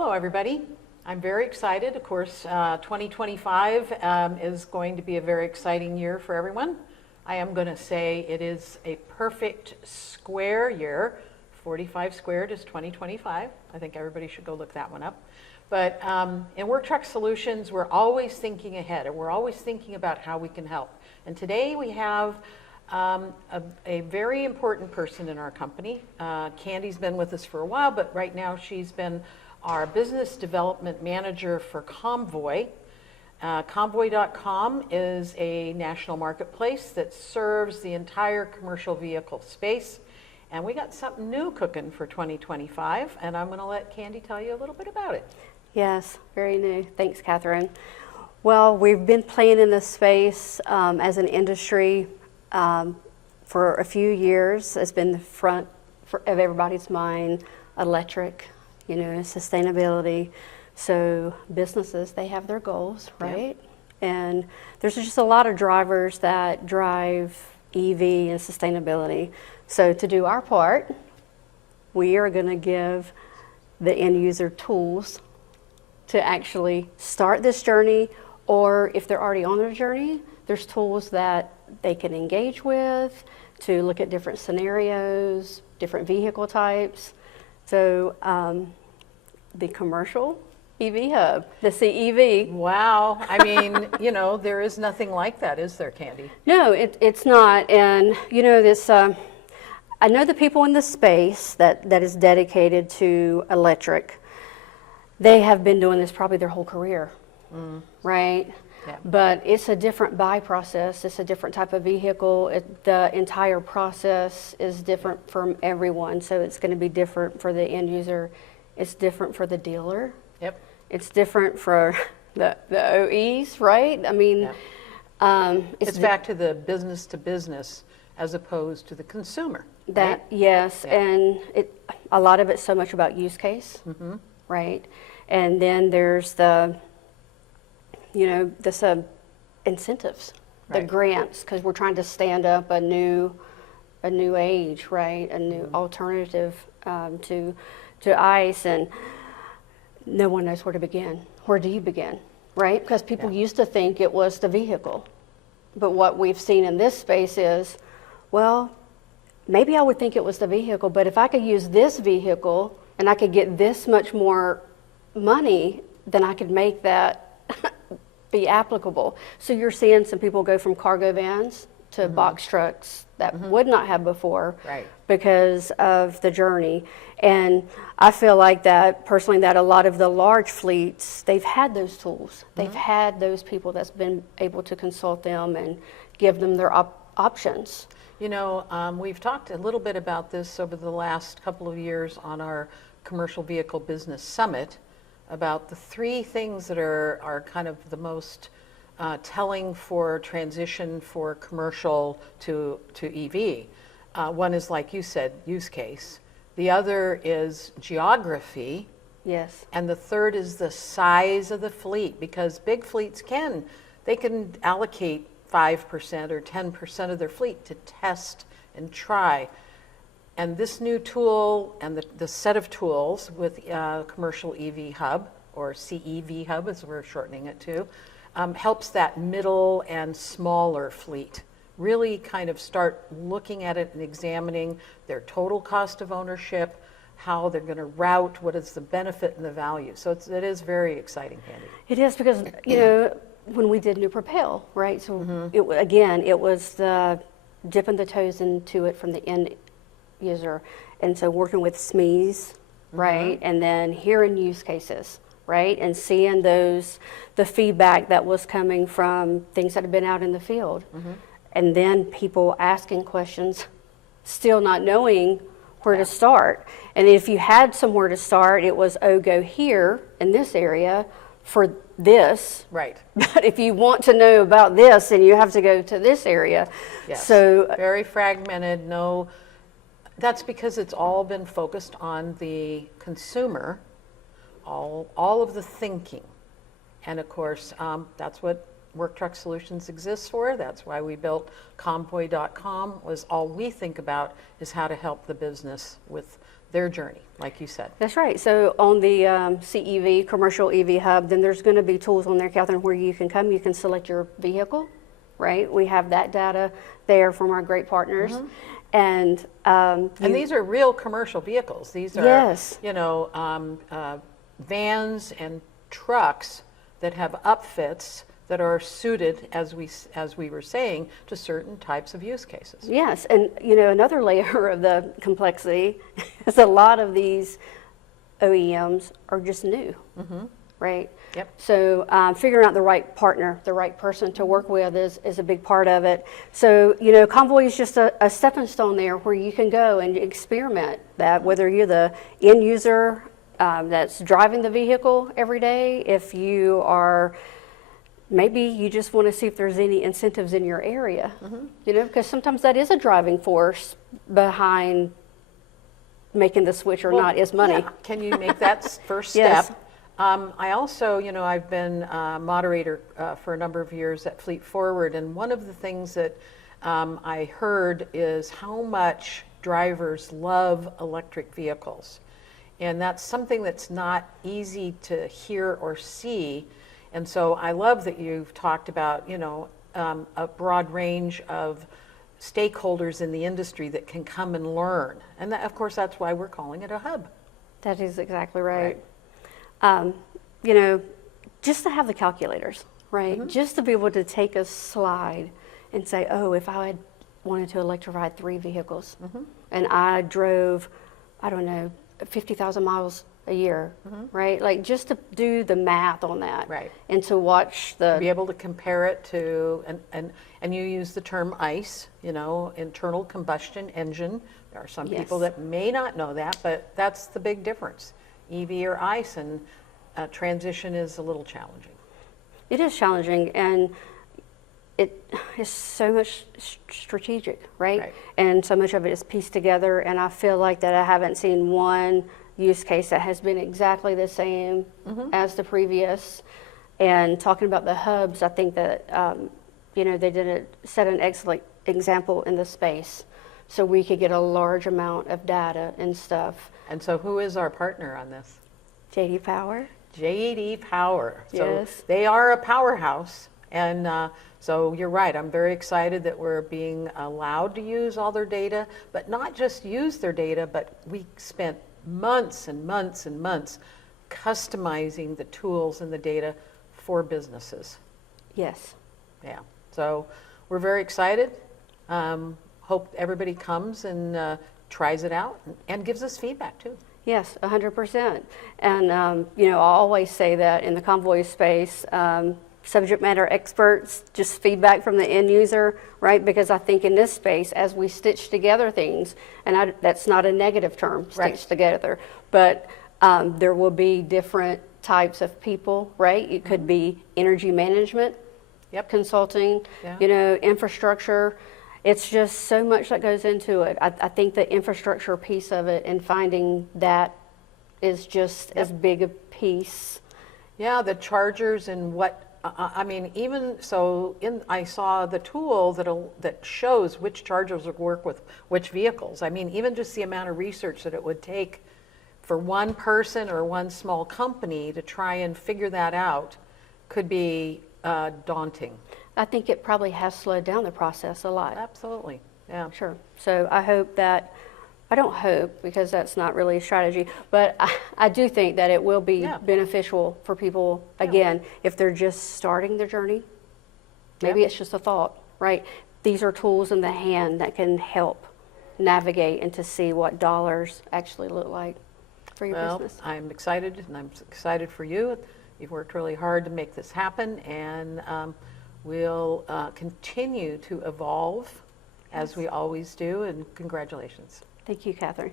Hello, everybody. I'm very excited. Of course, 2025 is going to be a very exciting year for everyone. I am going to say it is a perfect square year. 45 squared is 2025. I think everybody should go look that one up. But in Work Truck Solutions, we're always thinking ahead, and we're always thinking about how we can help. And today we have a very important person in our company. Candy's been with us for a while, but right now she's been our business development manager for Comvoy. Comvoy.com is a national marketplace that serves the entire commercial vehicle space. And we got something new cooking for 2025, and I'm going to let Candy tell you a little bit about it. Yes, very new. Thanks, Kathryn. Well, we've been playing in this space as an industry for a few years. It's been the front of everybody's mind, electric, sustainability. So businesses, they have their goals, right? Yep. And there's just a lot of drivers that drive EV and sustainability. So to do our part, we are going to give the end user tools to actually start this journey, or if they're already on their journey, there's tools that they can engage with to look at different scenarios, different vehicle types. So the commercial EV Hub, the CEV. Wow. I mean, there is nothing like that, is there, Candy? No, it's not. And, this, I know the people in the space that is dedicated to electric, they have been doing this probably their whole career, right? Yeah. But it's a different buy process. It's a different type of vehicle. The entire process is different from everyone. So it's going to be different for the end user. It's different for the dealer. Yep. It's different for the OEs, right? I mean, it's back to the business to business as opposed to the consumer. That, right? Yes, yeah. And a lot of it's so much about use case, right? And then there's the, this incentives, right. The grants, because we're trying to stand up a new age, right? A new alternative to ICE, and no one knows where to begin. Where do you begin, right? Because people used to think it was the vehicle. But what we've seen in this space is, well, maybe I would think it was the vehicle, but if I could use this vehicle and I could get this much more money, then I could make that be applicable. So you're seeing some people go from cargo vans to box trucks that would not have before, right, because of the journey. And I feel like that, personally, that a lot of the large fleets, they've had those tools. They've had those people that's been able to consult them and give them their options. We've talked a little bit about this over the last couple of years on our Commercial Vehicle Business Summit, about the three things that are kind of the most telling for transition for commercial to EV. One is, like you said, use case. The other is geography. Yes. And the third is the size of the fleet, because big fleets can allocate 5% or 10% of their fleet to test and try. And this new tool and the set of tools with Commercial EV Hub, or CEV Hub as we're shortening it to, helps that middle and smaller fleet really kind of start looking at it and examining their total cost of ownership, how they're going to route, what is the benefit and the value. So it is very exciting, Candy. It is, because, when we did New Propel, right? So it was the dipping the toes into it from the end user. And so working with SMEs, right? And then hearing use cases, right? And seeing the feedback that was coming from things that have been out in the field. And then people asking questions, still not knowing where to start. And if you had somewhere to start, it was, go here in this area for this. Right. But if you want to know about this, then you have to go to this area. Yes. So very fragmented. No, that's because it's all been focused on the consumer, all of the thinking. And of course, that's what Work Truck Solutions exists for. That's why we built Comvoy.com. Was all we think about is how to help the business with their journey, like you said. That's right. So on the CEV, Commercial EV Hub, then there's going to be tools on there, Kathryn, where you can come, you can select your vehicle, right? We have that data there from our great partners. And these are real commercial vehicles. These are, yes, vans and trucks that have upfits that are suited, as we were saying, to certain types of use cases. yes. And, another layer of the complexity is a lot of these OEMs are just new, right? Yep. So figuring out the right partner, the right person to work with is a big part of it. So, Comvoy is just a stepping stone there where you can go and experiment that, whether you're the end user that's driving the vehicle every day, if you are, maybe you just want to see if there's any incentives in your area, because sometimes that is a driving force behind making the switch or not is money. Yeah. Can you make that first Yes. step? I also, I've been a moderator for a number of years at Fleet Forward, and one of the things that I heard is how much drivers love electric vehicles. And that's something that's not easy to hear or see. And so I love that you've talked about, a broad range of stakeholders in the industry that can come and learn. And that, of course, that's why we're calling it a hub. That is exactly right. Just to have the calculators, right? Just to be able to take a slide and say, oh, if I had wanted to electrify 3 vehicles and I drove, 50,000 miles a year, right? Like just to do the math on that, Right. and to watch Be able to compare it to, and you use the term ICE, internal combustion engine. There are some people Yes. that may not know that, but that's the big difference. EV or ICE, and transition is a little challenging. It is challenging, and it is so much strategic, right? Right. And so much of it is pieced together, and I feel like that I haven't seen one use case that has been exactly the same as the previous. And talking about the hubs, I think that they set an excellent example in the space, so we could get a large amount of data and stuff. And so who is our partner on this? J.D. Power. J.D. Power. So Yes. they are a powerhouse. And so you're right. I'm very excited that we're being allowed to use all their data, but not just use their data, but we spent months and months and months customizing the tools and the data for businesses. Yes. Yeah. So we're very excited. Hope everybody comes and tries it out and gives us feedback too. Yes, 100%. And, I always say that in the Comvoy space, subject matter experts, just feedback from the end user, right? Because I think in this space, as we stitch together things, and that's not a negative term, stitch together, but there will be different types of people, right? It could be energy management, consulting, infrastructure. It's just so much that goes into it. I think the infrastructure piece of it and finding that is just as big a piece. Yeah, the chargers and what, even so, I saw the tool that shows which chargers would work with which vehicles. Even just the amount of research that it would take for one person or one small company to try and figure that out could be daunting. I think it probably has slowed down the process a lot. Absolutely, yeah. Sure. So I hope that, I don't hope because that's not really a strategy, but I do think that it will be beneficial for people, again, if they're just starting their journey. Maybe it's just a thought, right? These are tools in the hand that can help navigate and to see what dollars actually look like for your business. I'm excited, and I'm excited for you. You've worked really hard to make this happen, and we'll continue to evolve as we always do, and congratulations. Thank you, Kathryn.